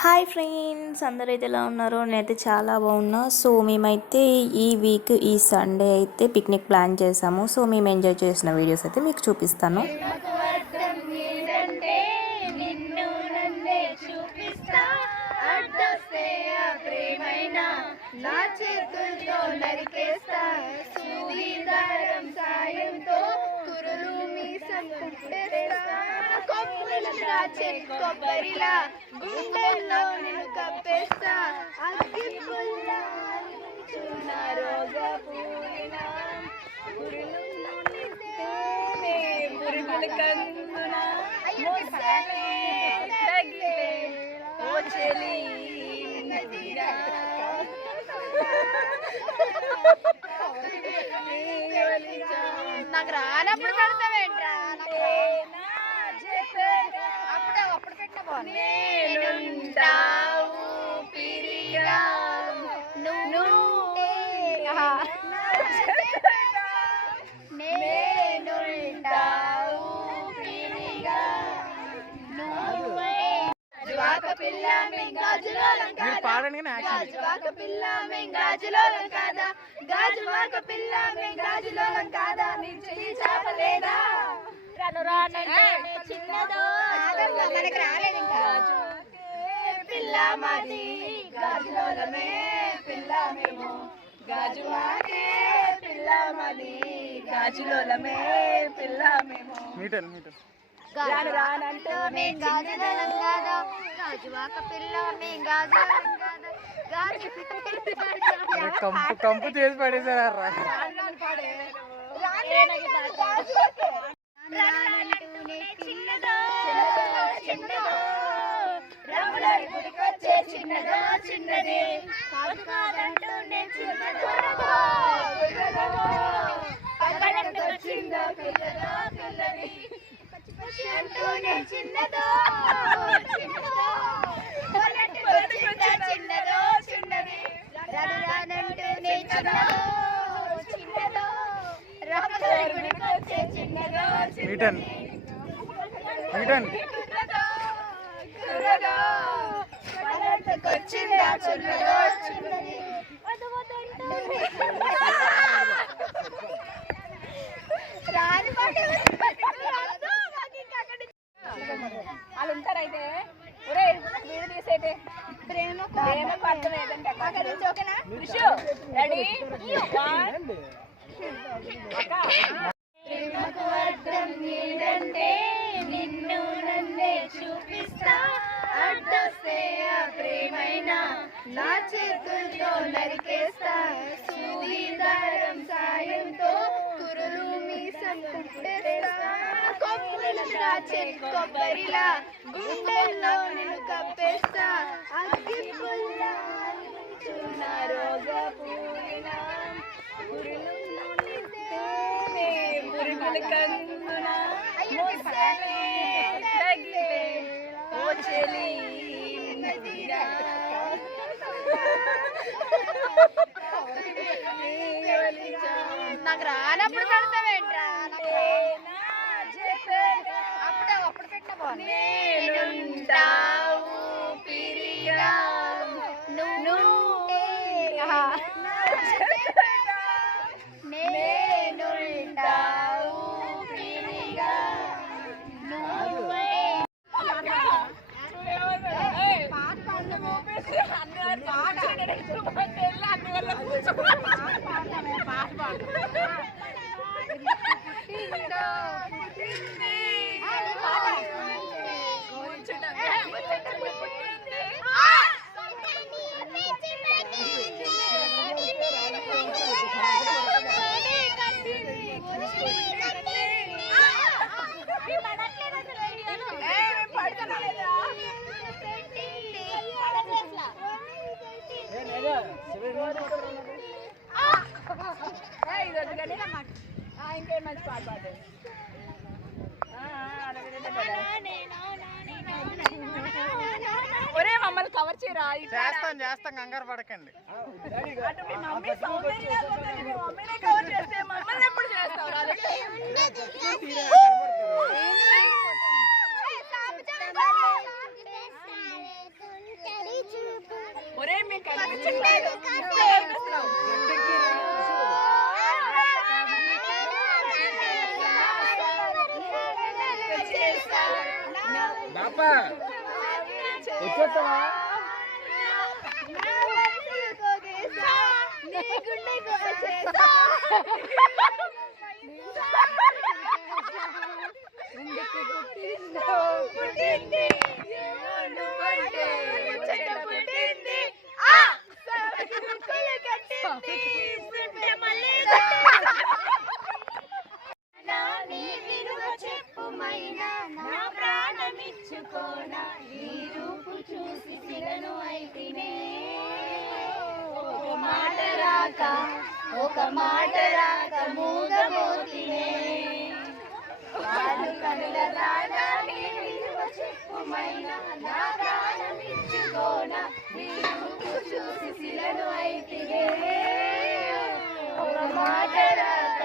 Hi friends, అందరైతే ఎలా ఉన్నారు? నేనైతే చాలా బాగున్నా. సో మేమైతే ఈ వీక్ ఈ సండే అయితే పిక్నిక్ ప్లాన్ చేసాము. సో మేము ఎంజాయ్ చేసిన వీడియోస్ అయితే మీకు చూపిస్తాను. కొబ్బరిలా గుండెల్లో నిన్ను కప్పేస్తా అగ్గి పుల్ల రోగ పూరిన పురుగుల కందున తగిలే ఓ చెలి నాకు రానప్పుడు పెడతావేంట్రా అప్పుడు పెట్టిన నేనుంటావు పిరిగా నేనుంటావు పిరిగా గాజువాక పిల్ల మెంగాజులోలం కాదా గాజువాక పిల్ల మెంగాజులోలం కాదా నీ చెయ్యి చాపలేదా చిన్నదో మనకి రాలేదు ఇంకా పిల్ల మాది గాజులోలమే పిల్ల మేము గాజువాకే పిల్ల మాది గాజులోలమే పిల్ల మేము రానంటూ మేం గాజులోలం కాదా గాజువాక పిల్ల మేం గాజులోలం కాదా కంపు చేసి పడేసారా చిన్నది చిన్నదో చిన్నది రానంటూనే చిన్నదో గుడికొచ్చే చిన్నదో వచ్చిందా చిన్నదో చిన్నది రాని వాళ్ళు ఉంటారైతే వీడు తీసైతే ప్రేమ అర్థం ఏదంటే ఓకేనా రెడీ ప్రేమకు అర్థం ఏంటంటే నిన్ను నన్నే చూపిస్తా అడ్డొస్తే ఆ ప్రేమైనా నా చేతులతో నరికేస్తా సూదిదారం సాయంతో కురులు మీసం కుట్టేస్తా కొప్పుల దాచే కొబ్బరిలా గుండెల్లో నిన్ను కప్పేస్తా అగ్గి పుల్ల రోగ పూరిన పురుగుల కందున తగిలే ఓ చెలి నాకు రానప్పుడు పెడతావేంట్రా అప్పుడు పెట్టిన నేనుంటావు పిరిగా నేనుంటావు పిరిగా ఇంకేం మంచి పాట పాడు ఒరే మమ్మల్ని కవర్ చేయరా చేస్తాం కంగారు పడకండి మమ్మీనే కవర్ చేస్తే మమ్మల్ని ఎప్పుడు చేస్తావు బాపా వచ్చేస్తావా చెప్పుమైనా నా ప్రాణమిచ్చుకోన నీ రూపు చూసి సిరను అయితినే ఒక మాట రాక మూగమోతినే వాళ్ళు కనుల దానా నీ విలువ చెప్పుమైనా నా ప్రాణమిచ్చుకోన నీ రూపు చూసి సిరను అయితినే ఒక మాట రాక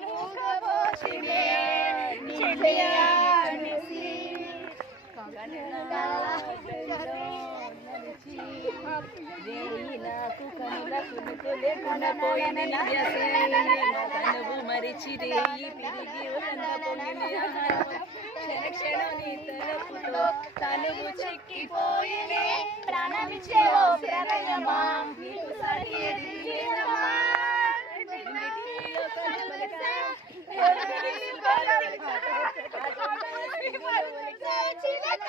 మూగమోతినే నిజయానిసి నాకు కనులకు లేకుండా పోయింది కనువు మరిచి రేయి తిరిగి పొంగింది క్షణక్షణం నీ తలపుతో తనువు చిక్కిపోయినే ప్రాణమిచ్చే ఓ ప్రణయమా నీకు సరియేది లేదమ్మా చిలక